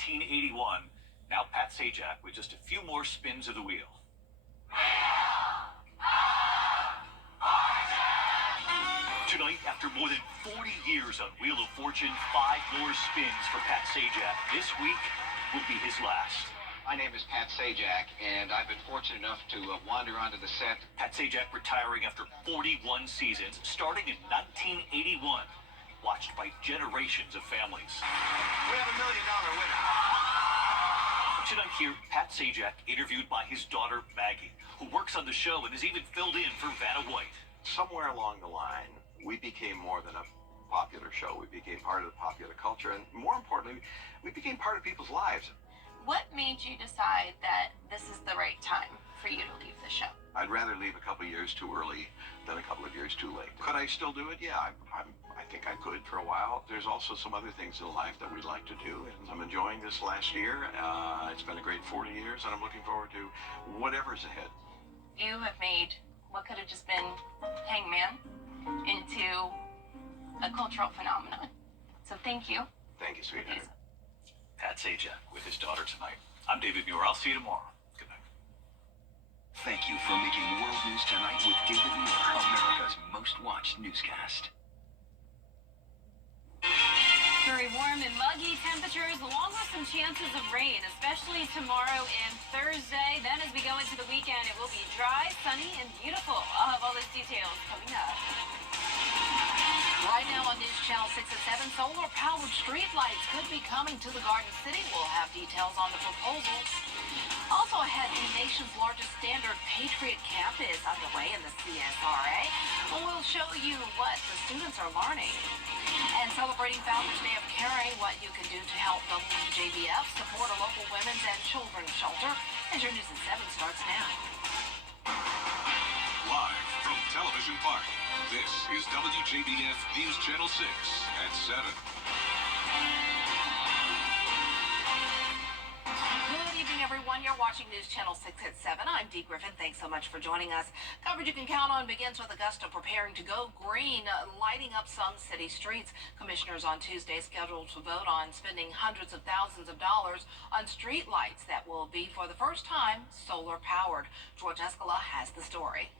1981. Now Pat Sajak with just a few more spins of the wheel. Tonight, after more than 40 years on Wheel of Fortune, 5 more spins for Pat Sajak. This week will be his last. My name is Pat Sajak, and I've been fortunate enough to wander onto the set. Pat Sajak retiring after 41 seasons, starting in 1981. Watched by generations of families. We have $1 million winner. Tonight here, Pat Sajak interviewed by his daughter Maggie, who works on the show and has even filled in for Vanna White. Somewhere along the line, we became more than a popular show. We became part of the popular culture, and more importantly, we became part of people's lives. What made you decide that this is the right time for you to leave the show? I'd rather leave a couple of years too early than a couple of years too late. Could I still do it? Yeah, I think I could for a while. There's also some other things in life that we'd like to do, and I'm enjoying this last year. It's been a great 40 years, and I'm looking forward to whatever's ahead. You have made what could have just been Hangman into a cultural phenomenon. So thank you. Thank you, sweetheart. Pat Sajak with his daughter tonight. I'm David Muir. I'll see you tomorrow. Good night. Thank you for making World News Tonight with David Muir, America's most watched newscast. Very warm and muggy temperatures, along with some chances of rain, especially tomorrow and Thursday. Then as we go into the weekend, it will be dry, sunny, and beautiful. I'll have all those details coming up. Right now on News Channel 6 at 7, solar-powered streetlights could be coming to the Garden City. We'll have details on the proposals. Also ahead, the nation's largest standard Patriot Camp is underway in the CSRA. We'll show you what the students are learning. And celebrating Founders Day of Caring, what you can do to help WJBF support a local women's and children's shelter. As your News at 7 starts now. Live from Television Park, this is WJBF News Channel 6 at 7. Good evening, everyone. You're watching News Channel 6 at 7. I'm Dee Griffin. Thanks so much for joining us. Coverage you can count on begins with Augusta preparing to go green, lighting up some city streets. Commissioners on Tuesday scheduled to vote on spending hundreds of thousands of dollars on street lights that will be, for the first time, solar-powered. George Escala has the story.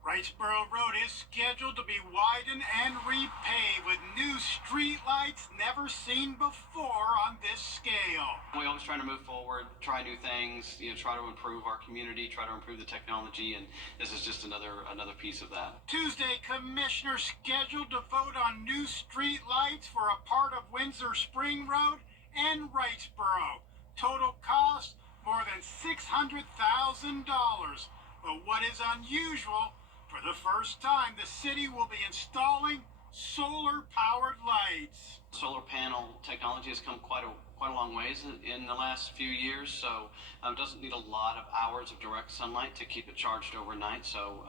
Wrightsboro Road is scheduled to be widened and repaved with new street lights never seen before on this scale. We always try to move forward, try new things, try to improve our community, try to improve the technology, and this is just another piece of that. Tuesday, commissioners scheduled to vote on new street lights for a part of Windsor Spring Road and Wrightsboro. Total cost more than $600,000. But what is unusual, for the first time, the city will be installing solar-powered lights. Solar panel technology has come quite a long ways in the last few years, so it doesn't need a lot of hours of direct sunlight to keep it charged overnight. So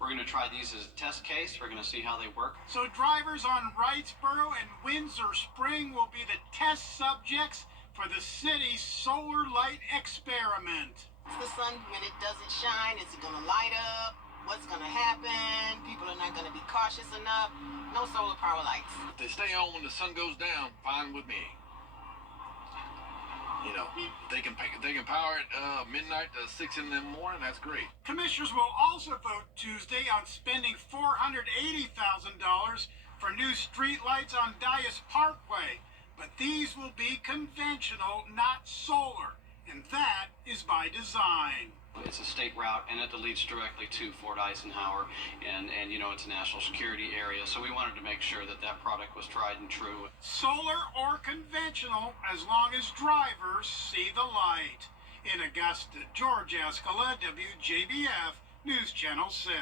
we're going to try these as a test case. We're going to see how they work. So drivers on Wrightsboro and Windsor Spring will be the test subjects for the city's solar light experiment. The sun, when it doesn't shine, is it going to light up? What's going to happen? People are not going to be cautious enough. No solar power lights. If they stay on when the sun goes down, fine with me. They can power it midnight to 6 in the morning. That's great. Commissioners will also vote Tuesday on spending $480,000 for new street lights on Dias Parkway. But these will be conventional, not solar. And that is by design. It's a state route, and it leads directly to Fort Eisenhower, and it's a national security area, so we wanted to make sure that that product was tried and true. Solar or conventional, as long as drivers see the light. In Augusta, George Escala, WJBF News Channel 6.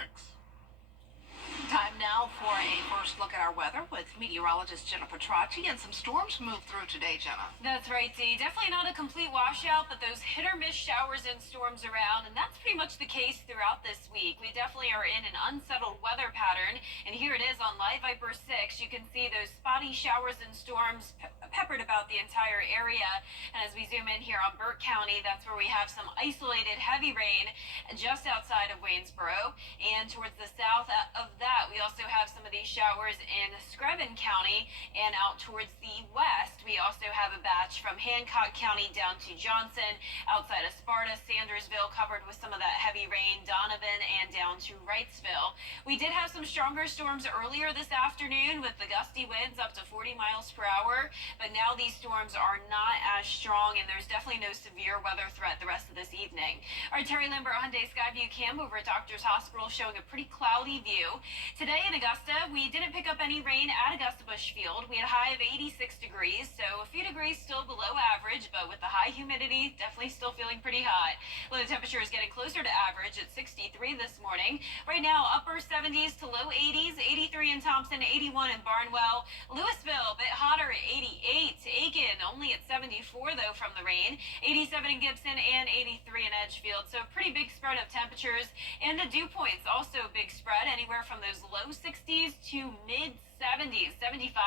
Time now for a first look at our weather with meteorologist Jenna Petracci, and some storms moved through today, Jenna. That's right, Dee. Definitely not a complete washout, but those hit or miss showers and storms around, and that's pretty much the case throughout this week. We definitely are in an unsettled weather pattern, and here it is on Live Viper 6. You can see those spotty showers and storms peppered about the entire area. And as we zoom in here on Burke County, that's where we have some isolated heavy rain just outside of Waynesboro, and towards the south of that, that, we also have some of these showers in Screven County and out towards the west. We also have a batch from Hancock County down to Johnson, outside of Sparta, Sandersville, covered with some of that heavy rain, Donovan, and down to Wrightsville. We did have some stronger storms earlier this afternoon with the gusty winds up to 40 miles per hour, but now these storms are not as strong, and there's definitely no severe weather threat the rest of this evening. Our Terry Lambert Hyundai Skyview cam over at Doctors Hospital showing a pretty cloudy view. Today in Augusta, we didn't pick up any rain at Augusta Busch Field. We had a high of 86 degrees, so a few degrees still below average, but with the high humidity, definitely still feeling pretty hot. Low temperature is getting closer to average at 63 this morning. Right now, upper 70s to low 80s, 83 in Thompson, 81 in Barnwell. Louisville, a bit hotter at 88. Aiken only at 74, though, from the rain. 87 in Gibson and 83 in Edgefield, so pretty big spread of temperatures. And the dew points also big spread, anywhere from those low 60s to mid 70s, 75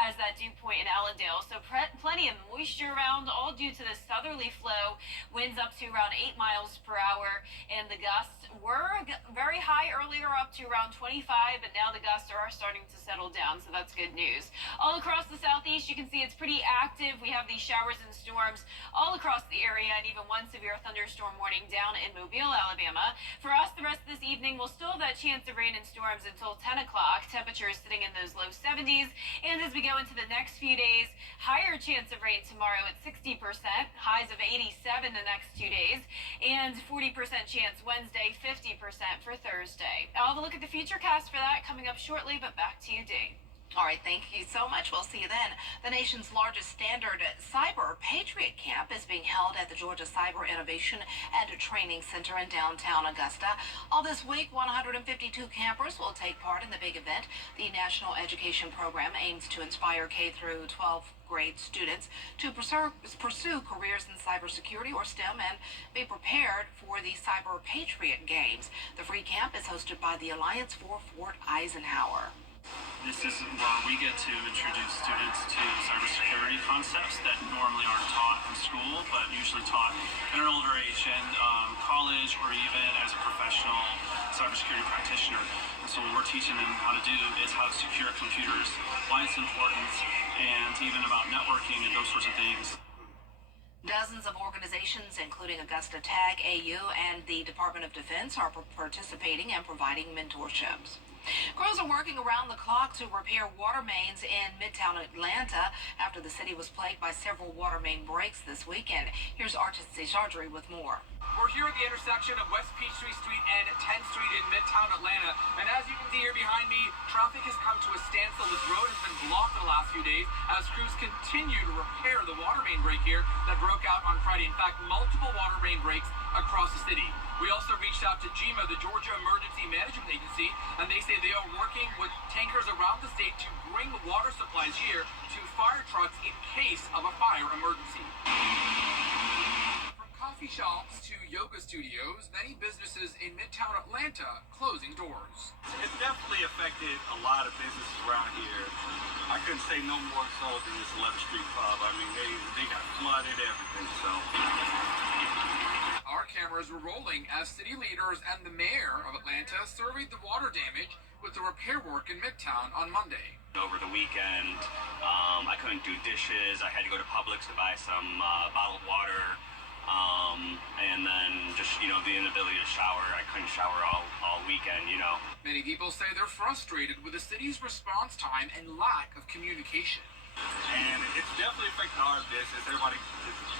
as that dew point in Allendale. So plenty of moisture around, all due to the southerly flow. Winds up to around 8 miles per hour, and the gusts were very high earlier, up to around 25, but now the gusts are starting to settle down, so that's good news. All across the southeast, you can see it's pretty active. We have these showers and storms all across the area, and even one severe thunderstorm warning down in Mobile, Alabama. For us, the rest of this evening, we'll still have that chance of rain and storms until 10 o'clock. Temperatures sitting in those low 70s. And as we go into the next few days, higher chance of rain tomorrow at 60%, highs of 87 the next 2 days, and 40% chance Wednesday, 50% for Thursday. I'll have a look at the futurecast for that coming up shortly, but back to you, Dee. All right, thank you so much. We'll see you then. The nation's largest standard cyber patriot camp is being held at the Georgia Cyber Innovation and Training Center in downtown Augusta. All this week, 152 campers will take part in the big event. The National Education Program aims to inspire K through 12 grade students to pursue careers in cybersecurity or STEM and be prepared for the Cyber Patriot Games. The free camp is hosted by the Alliance for Fort Eisenhower. This is where we get to introduce students to cybersecurity concepts that normally aren't taught in school, but usually taught at an older age in college or even as a professional cybersecurity practitioner. And so what we're teaching them how to do is how to secure computers, why it's important, and even about networking and those sorts of things. Dozens of organizations, including Augusta TAG, AU, and the Department of Defense, are participating and providing mentorships. Crews are working around the clock to repair water mains in Midtown Atlanta after the city was plagued by several water main breaks this weekend. Here's Artis Chaudhry with more. We're here at the intersection of West Peachtree Street and 10th Street in Midtown Atlanta. And as you can see here behind me, traffic has come to a standstill. This road has been blocked the last few days as crews continue to repair the water main break here that broke out on Friday. In fact, multiple water main breaks across the city. We also reached out to GEMA, the Georgia Emergency Management Agency, and they say they are working with tankers around the state to bring water supplies here to fire trucks in case of a fire emergency. From coffee shops to yoga studios, many businesses in Midtown Atlanta closing doors. It's definitely affected a lot of businesses around here. I couldn't say no more so than this 11th Street pub. I mean, they got flooded, everything, so. Our cameras were rolling as city leaders and the mayor of Atlanta surveyed the water damage with the repair work in Midtown on Monday. Over the weekend, I couldn't do dishes. I had to go to Publix to buy some bottled water. And then just, the inability to shower. I couldn't shower all weekend, Many people say they're frustrated with the city's response time and lack of communication. And it's definitely affected our business. Everybody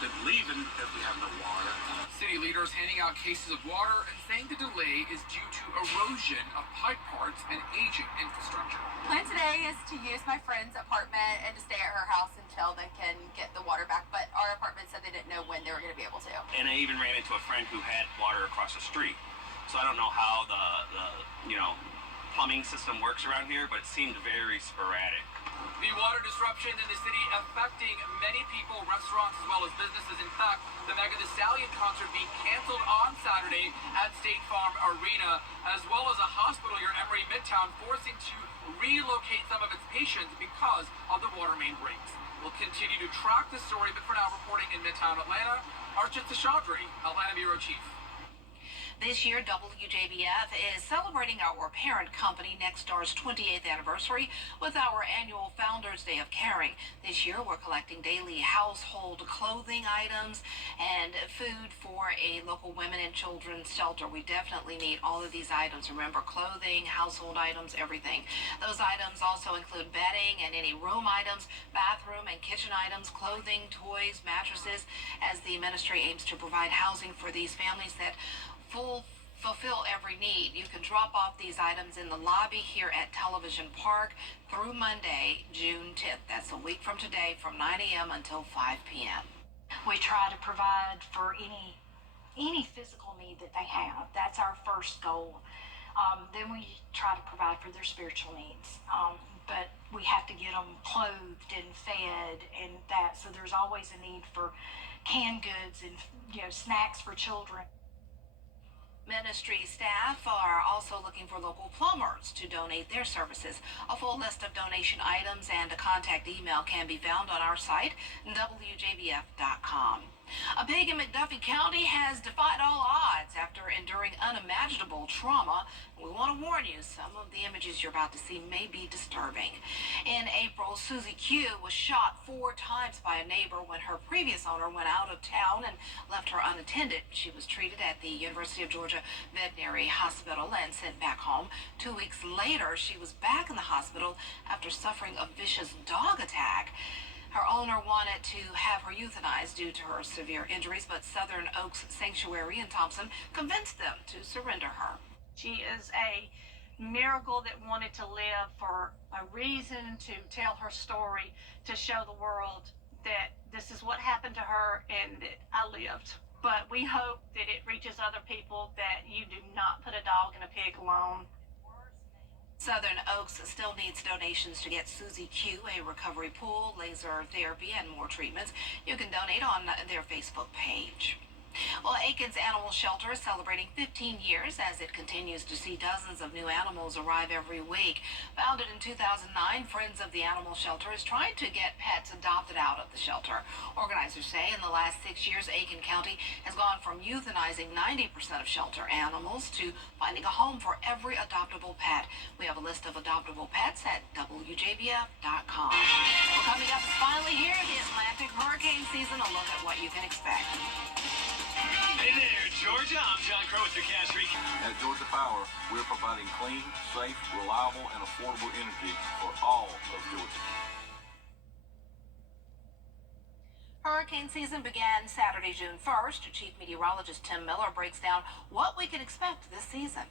is leaving because we have no water. City leaders handing out cases of water and saying the delay is due to erosion of pipe parts and aging infrastructure. Plan today is to use my friend's apartment and to stay at her house until they can get the water back. But our apartment said they didn't know when they were going to be able to. And I even ran into a friend who had water across the street. So I don't know how the plumbing system works around here, but it seemed very sporadic. The water disruption in the city affecting many people, restaurants, as well as businesses. In fact, the Megan Thee Stallion concert being canceled on Saturday at State Farm Arena, as well as a hospital here in Emory Midtown forcing to relocate some of its patients because of the water main breaks. We'll continue to track the story, but for now, reporting in Midtown Atlanta, Archit Chaudhry, Atlanta Bureau Chief. This year, WJBF is celebrating our parent company, Nextstar's 28th anniversary, with our annual Founders Day of Caring. This year, we're collecting daily household clothing items and food for a local women and children's shelter. We definitely need all of these items. Remember, clothing, household items, everything. Those items also include bedding and any room items, bathroom and kitchen items, clothing, toys, mattresses, as the ministry aims to provide housing for these families that fulfill every need. You can drop off these items in the lobby here at Television Park through Monday, June 10th. That's a week from today, from 9 a.m. until 5 p.m. We try to provide for any physical need that they have. That's our first goal. Then we try to provide for their spiritual needs. But we have to get them clothed and fed and that. So there's always a need for canned goods and snacks for children. Ministry staff are also looking for local plumbers to donate their services. A full list of donation items and a contact email can be found on our site, WJBF.com. A pig in McDuffie County has defied all odds after enduring unimaginable trauma. We want to warn you, some of the images you're about to see may be disturbing. In April, Susie Q was shot 4 times by a neighbor when her previous owner went out of town and left her unattended. She was treated at the University of Georgia Veterinary Hospital and sent back home. 2 weeks later, she was back in the hospital after suffering a vicious dog attack. Her owner wanted to have her euthanized due to her severe injuries, but Southern Oaks Sanctuary in Thompson convinced them to surrender her. She is a miracle that wanted to live for a reason to tell her story, to show the world that this is what happened to her and that I lived. But we hope that it reaches other people that you do not put a dog and a pig alone. Southern Oaks still needs donations to get Susie Q a recovery pool, laser therapy, and more treatments. You can donate on their Facebook page. Well, Aiken's Animal Shelter is celebrating 15 years as it continues to see dozens of new animals arrive every week. Founded in 2009, Friends of the Animal Shelter is trying to get pets adopted out of the shelter. Organizers say in the last 6 years, Aiken County has gone from euthanizing 90% of shelter animals to finding a home for every adoptable pet. We have a list of adoptable pets at WJBF.com. Well, coming up is finally here, the Atlantic hurricane season. A look at what you can expect. Hey there, Georgia. I'm John Crow with your Cast Recap. At Georgia Power, we're providing clean, safe, reliable, and affordable energy for all of Georgia. Hurricane season began Saturday, June 1st. Chief Meteorologist Tim Miller breaks down what we can expect this season.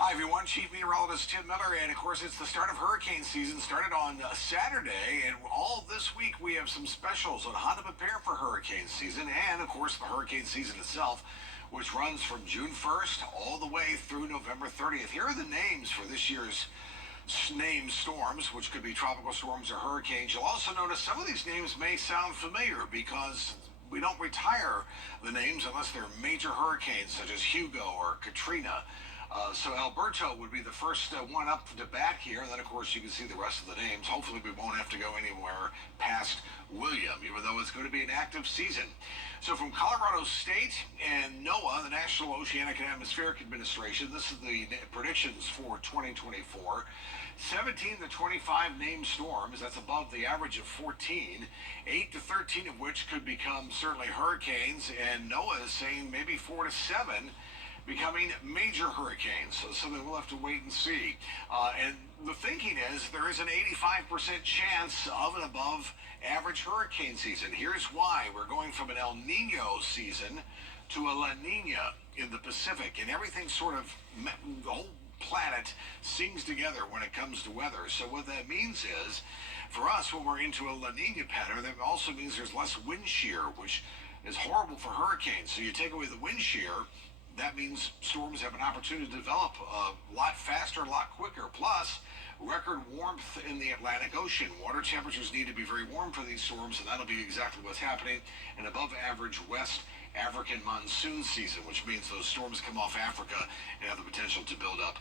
Hi, everyone. Chief Meteorologist Tim Miller, and of course, it's the start of hurricane season. Started on Saturday, and all this week we have some specials on how to prepare for hurricane season, and of course, the hurricane season itself, which runs from June 1st all the way through November 30th. Here are the names for this year's named storms, which could be tropical storms or hurricanes. You'll also notice some of these names may sound familiar because we don't retire the names unless they're major hurricanes such as Hugo or Katrina. So Alberto would be the first one up to bat here, and then of course you can see the rest of the names. Hopefully we won't have to go anywhere past William, even though it's going to be an active season. So from Colorado State and NOAA, the National Oceanic and Atmospheric Administration, this is the predictions for 2024. 17 to 25 named storms, that's above the average of 14, 8 to 13 of which could become certainly hurricanes, and NOAA is saying maybe 4 to 7 becoming major hurricanes, so something we'll have to wait and see. And the thinking is there is an 85% chance of an above average hurricane season. Here's why. We're going from an El Nino season to a La Nina in the Pacific, and everything sort of, the whole planet sings together when it comes to weather. So what that means is, for us, when we're into a La Nina pattern, that also means there's less wind shear, which is horrible for hurricanes. So you take away the wind shear, that means storms have an opportunity to develop a lot faster, a lot quicker. Plus, record warmth in the Atlantic Ocean. Water temperatures need to be very warm for these storms, and that'll be exactly what's happening. An above average West African monsoon season, which means those storms come off Africa and have the potential to build up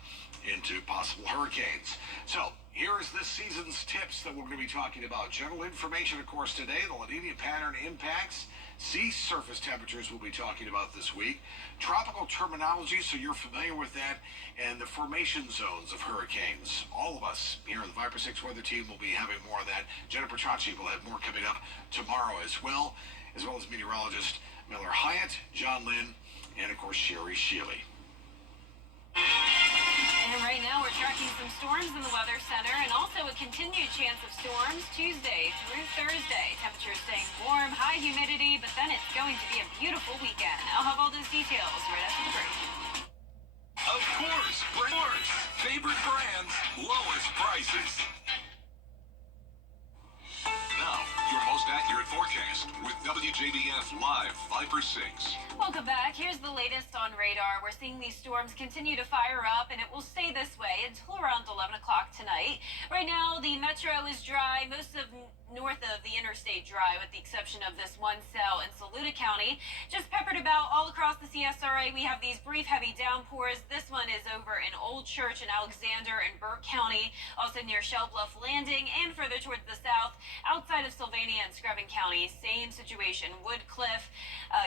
into possible hurricanes. So here is this season's tips that we're going to be talking about. General information, of course, today. The La Nina pattern impacts Sea surface temperatures we'll be talking about this week. Tropical terminology, so you're familiar with that, and the formation zones of hurricanes. All of us here on the Viper 6 weather team will be having more of that. Jennifer Petracci will have more coming up tomorrow as well as meteorologist Miller Hyatt, John Lynn, and of course Sherry Shealy. And right now we're tracking some storms in the Weather Center and also a continued chance of storms Tuesday through Thursday. Temperatures staying warm, high humidity, but then it's going to be a beautiful weekend. I'll have all those details right after the break. Of course, favorite brands, lowest prices. Now, your most accurate forecast with WJBF Live Viper 6. Welcome back. Here's the latest on radar. We're seeing these storms continue to fire up, and it will stay this way until around 11 o'clock tonight. Right now, the metro is dry. Most of north of the interstate dry, with the exception of this one cell in Saluda County. Just peppered about all across the CSRA, we have these brief heavy downpours. This one is over in Old Church in Alexander and Burke County, also near Shell Bluff Landing, and further towards the south, outside of Sylvania and Screven County. Same situation. Woodcliff,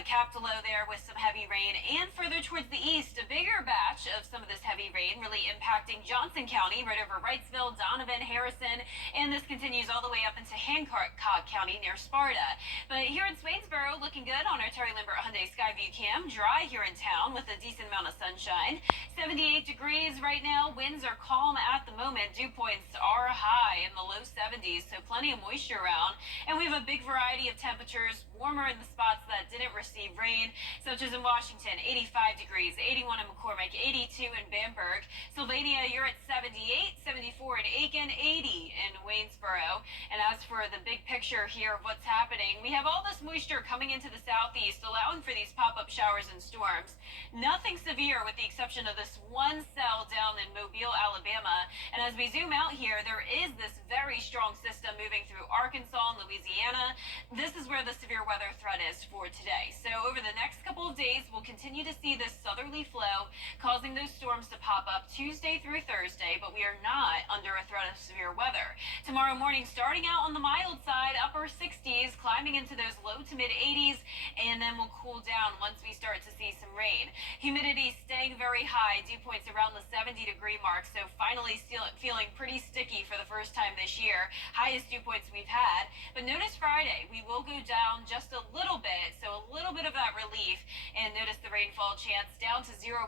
Capitolo there with some heavy rain, and further towards the east, a bigger batch of some of this heavy rain really impacting Johnson County, right over Wrightsville, Donovan, Harrison, and this continues all the way up into Hancock County near Sparta. But here in Swainsboro, looking good on our Terry Limbert Hyundai Skyview cam. Dry here in town with a decent amount of sunshine. 78 degrees right now. Winds are calm at the moment. Dew points are high in the low 70s, so plenty of moisture around. And we have a big variety of temperatures, warmer in the spots that didn't receive rain, such as in Washington, 85 degrees, 81 in McCormick, 82 in Bamberg. Sylvania, you're at 78, 74 in Aiken, 80 in Waynesboro. And as for the big picture here of what's happening, we have all this moisture coming into the southeast, allowing for these pop-up showers and storms. Nothing severe with the exception of this one cell down in Mobile, Alabama. And as we zoom out here, there is this very strong system moving through Arkansas and Louisiana. This is where the severe weather threat is for today. So over the next couple of days, we'll continue to see this southerly flow causing those storms to pop up Tuesday through Thursday, but we are not under a threat of severe weather. Tomorrow morning, starting out on the mild side, upper 60s, climbing into those low to mid 80s, and then we'll cool down once we start to see some rain. Humidity staying very high, dew points around the 70-degree mark, so finally still feeling pretty sticky for the first time this year. Highest dew points we've had. But notice Friday, we will go down just a little bit, so a little bit of that relief, and notice the rainfall chance down to 0%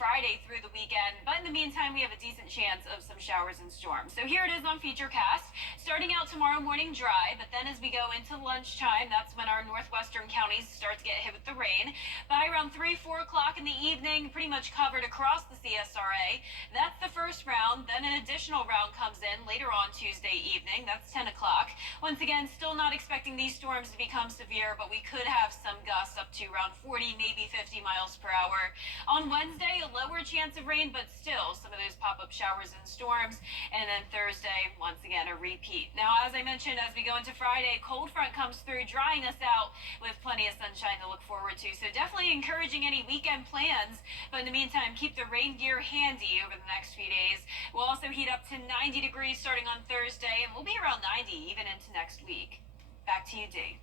Friday through the weekend. But in the meantime, we have a decent chance of some showers and storms. So here it is on Featurecast. Starting out tomorrow morning dry, but then as we go into lunchtime, that's when our northwestern counties start to get hit with the rain. By around 3, 4 o'clock in the evening, pretty much covered across the CSRA. That's the first round. Then an additional round comes in later on Tuesday evening. That's 10 o'clock. Once again, still not expecting these storms to become severe, but we could have some gusts up to around 40, maybe 50 miles per hour. On Wednesday, a lower chance of rain, but still some of those pop-up showers and storms. And then Thursday, once again, a repeat. Now, as I mentioned, as we go into Friday, cold front comes through, drying us out with plenty of sunshine to look forward to. So definitely encouraging any weekend plans. But in the meantime, keep the rain gear handy over the next few days. We'll also heat up to 90 degrees starting on Thursday, and we'll be around 90 even into next week. Back to you, D.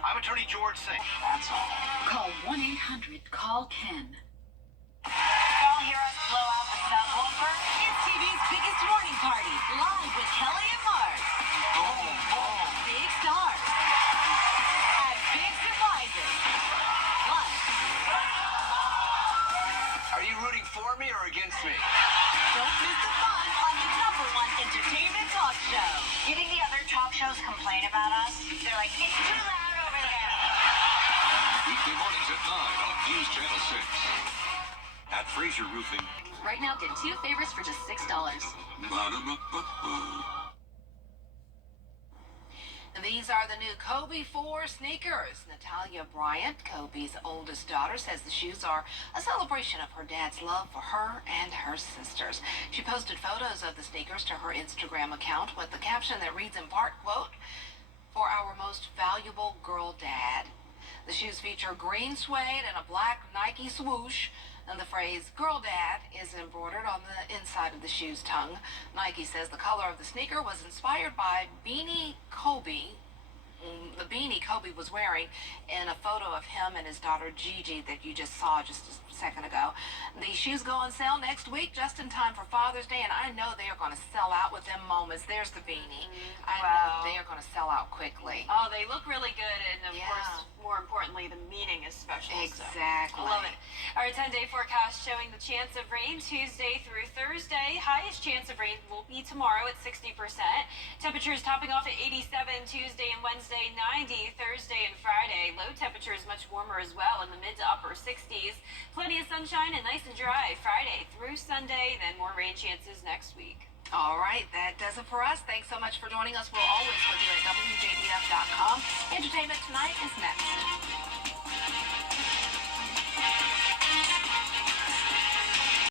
I'm Attorney George Singh. That's all. Call 1-800-CALL-KEN. Y'all hear us blow out the subwoofer? It's TV's biggest morning party, live with Kelly and Mark. Boom, boom. Big stars. And big surprises. Plus, Are you rooting for me or against me? don't miss the fun on the #1 entertainment talk show. You think the other talk shows complain about us? They're like, it's too loud over there. Weekday mornings at 9 on News Channel 6. At Fraser Roofing. Right now, get 2 favors for just $6. These are the new Kobe 4 sneakers. Natalia Bryant, Kobe's oldest daughter, says the shoes are a celebration of her dad's love for her and her sisters. She posted photos of the sneakers to her Instagram account with the caption that reads in part, quote, "For our most valuable girl dad." The shoes feature green suede and a black Nike swoosh, and the phrase "Girl Dad" is embroidered on the inside of the shoe's tongue. Nike says the color of the sneaker was inspired by Beanie Kobe, the beanie Kobe was wearing in a photo of him and his daughter Gigi that you just saw just a second ago. The shoes go on sale next week, just in time for Father's Day, and I know they are going to sell out with them moments. There's the beanie. I know they are going to sell out quickly. Oh, they look really good, and of course, more importantly, the meaning is special. Exactly. So. I love it. Our 10-day forecast showing the chance of rain Tuesday through Thursday. Highest chance of rain will be tomorrow at 60%. Temperatures topping off at 87 Tuesday and Wednesday, 90 Thursday and Friday. Low temperatures much warmer as well in the mid to upper 60s. Plenty of sunshine and nice and dry Friday through Sunday, then more rain chances next week. All right, that does it for us. Thanks so much for joining us. We're always with you at WJBF.com. Entertainment Tonight is next.